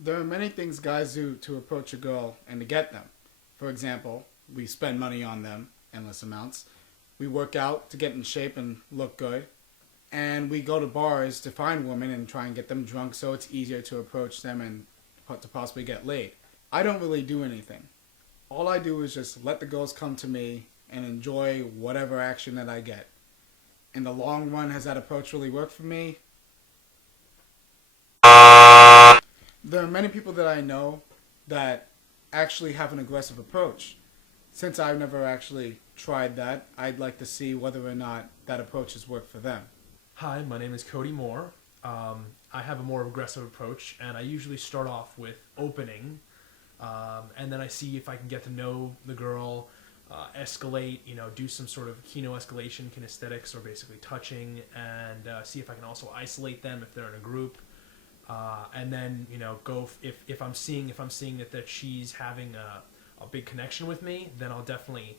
There are many things guys do to approach a girl and to get them. For example, we spend money on them, endless amounts. We work out to get in shape and look good. And we go to bars to find women and try and get them drunk so it's easier to approach them and to possibly get laid. I don't really do anything. All I do is just let the girls come to me and enjoy whatever action that I get. In the long run, has that approach really worked for me? There are many people that I know that actually have an aggressive approach. Since I've never actually tried that, I'd like to see whether or not that approach has worked for them. Hi, my name is Cody Moore. I have a more aggressive approach, and I usually start off with opening, and then I see if I can get to know the girl, escalate, do some sort of kino escalation, kinesthetics, or basically touching, and see if I can also isolate them if they're in a group, and then go if I'm seeing that she's having a big connection with me, then I'll definitely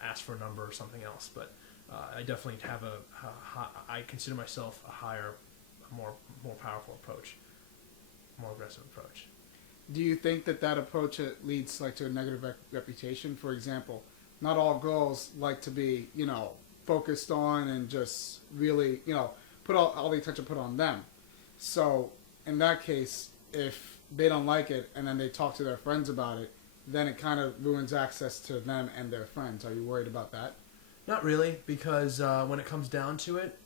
ask for a number or something else, but. I definitely have I consider myself a more powerful approach, more aggressive approach. Do you think that that approach leads to a negative reputation? For example, not all girls like to be focused on and just really put all the attention put on them. So in that case, if they don't like it and then they talk to their friends about it, then it kind of ruins access to them and their friends. Are you worried about that? Not really, because when it comes down to it,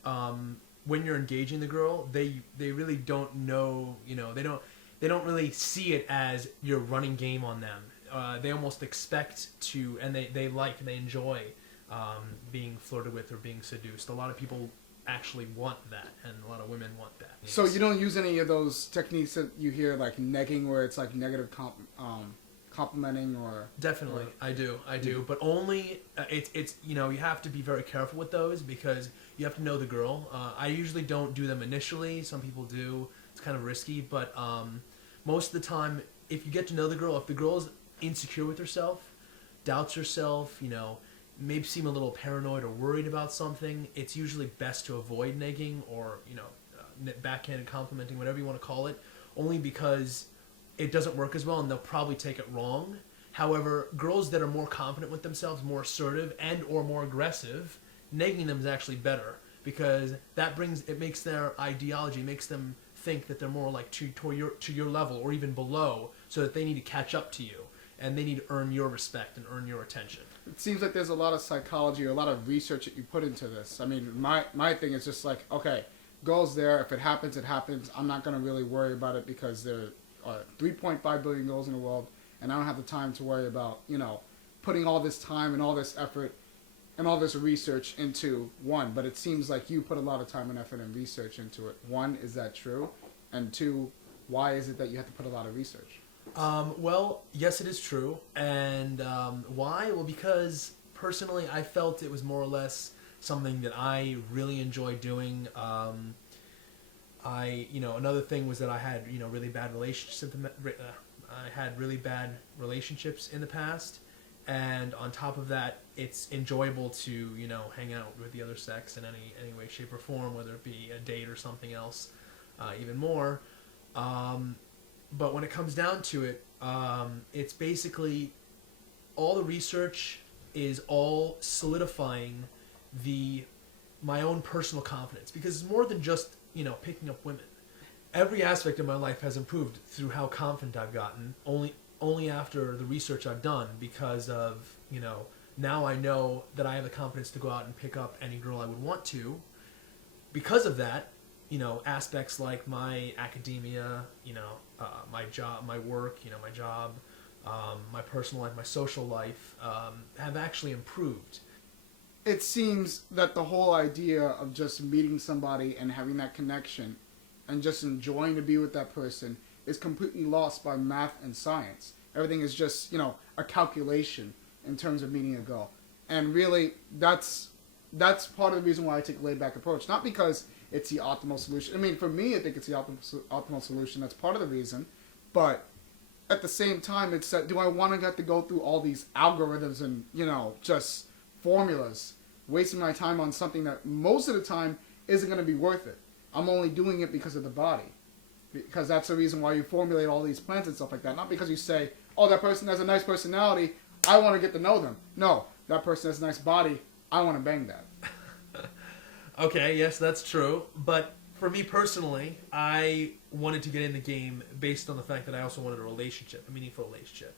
when you're engaging the girl, they really don't know, they don't really see it as you're running game on them. They almost expect to, and they enjoy being flirted with or being seduced. A lot of people actually want that, and a lot of women want that. Yes. So you don't use any of those techniques that you hear like negging, where it's like negative complimenting or definitely I do, but only it's you have to be very careful with those because you have to know the girl. I usually don't do them initially. Some people do. It's kind of risky, but most of the time, if you get to know the girl, if the girl is insecure with herself, doubts herself, maybe seem a little paranoid or worried about something, it's usually best to avoid negging or backhanded complimenting, whatever you want to call it, only because it doesn't work as well and they'll probably take it wrong. However, girls that are more confident with themselves, more assertive and or more aggressive, negging them is actually better because it makes their ideology, makes them think that they're more like to your level or even below, so that they need to catch up to you and they need to earn your respect and earn your attention. It seems like there's a lot of psychology or a lot of research that you put into this. I mean, my thing is just like, okay, girls there, if it happens, it happens. I'm not going to really worry about it because there are 3.5 billion girls in the world, and I don't have the time to worry about, putting all this time and all this effort and all this research into one. But it seems like you put a lot of time and effort and research into it. One, is that true? And two, why is it that you have to put a lot of research? Well, yes, it is true. And why? Well, because personally, I felt it was more or less something that I really enjoy doing. Another thing was that I had, really bad relationships. I had really bad relationships in the past, and on top of that, it's enjoyable to, hang out with the other sex in any way, shape, or form, whether it be a date or something else, even more. But when it comes down to it, it's basically all the research is all solidifying my own personal confidence, because it's more than just picking up women. Every aspect of my life has improved through how confident I've gotten, only after the research I've done, because of, now I know that I have the confidence to go out and pick up any girl I would want to. Because of that, aspects like my academia, my job, my work, my job, my personal life, my social life, have actually improved. It seems that the whole idea of just meeting somebody and having that connection and just enjoying to be with that person is completely lost by math and science. Everything is just, a calculation in terms of meeting a girl. And really, that's part of the reason why I take a laid-back approach. Not because it's the optimal solution. I mean, for me, I think it's the optimal solution. That's part of the reason. But at the same time, it's that, do I want to have to go through all these algorithms and, just formulas, wasting my time on something that most of the time isn't going to be worth it. I'm only doing it because of the body. because that's the reason why you formulate all these plans and stuff like that. Not because you say, oh, that person has a nice personality, I want to get to know them. No, that person has a nice body, I want to bang that. Okay, yes, that's true. But for me personally, I wanted to get in the game based on the fact that I also wanted a relationship, a meaningful relationship,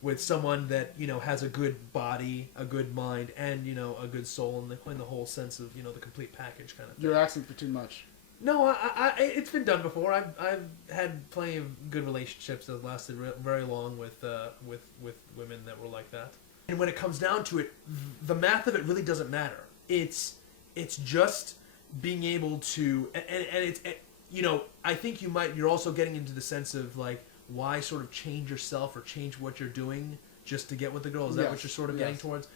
with someone that, you know, has a good body, a good mind, and, you know, a good soul in the whole sense of, you know, the complete package kind of thing. You're asking for too much. No, it's been done before. I've had plenty of good relationships that lasted very long with women that were like that. And when it comes down to it, the math of it really doesn't matter. It's just being able to, and it's, you know, I think you're also getting into the sense of like, why sort of change yourself or change what you're doing just to get with the girl? Is that what you're sort of getting towards?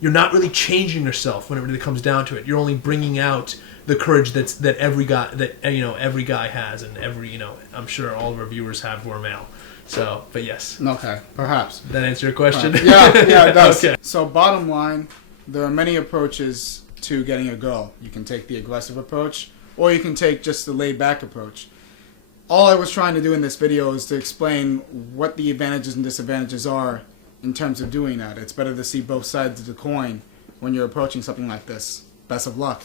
You're not really changing yourself when it really comes down to it. You're only bringing out the courage that every guy has, and every, you know, I'm sure all of our viewers have who are male. So, but yes. Okay, perhaps. That answer your question? Yeah, it does. Okay. So bottom line, there are many approaches to getting a girl. You can take the aggressive approach, or you can take just the laid back approach. All I was trying to do in this video is to explain what the advantages and disadvantages are in terms of doing that. It's better to see both sides of the coin when you're approaching something like this. Best of luck.